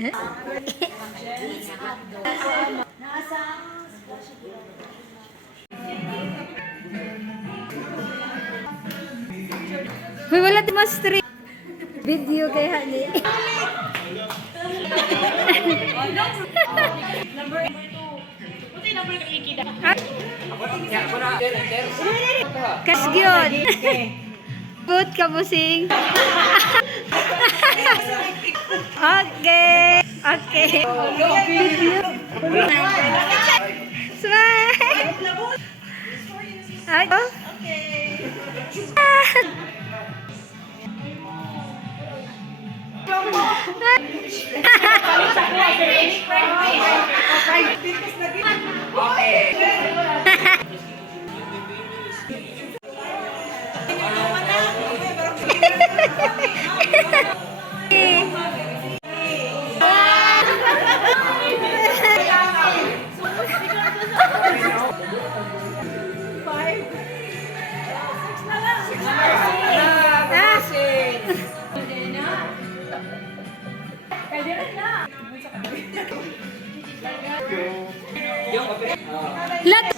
Uy, wala di mas stream. Video kay Hani. Number 2. Buti number kikida. Kasgyon. Good ka, busing. Okay. Okay. Smile. Let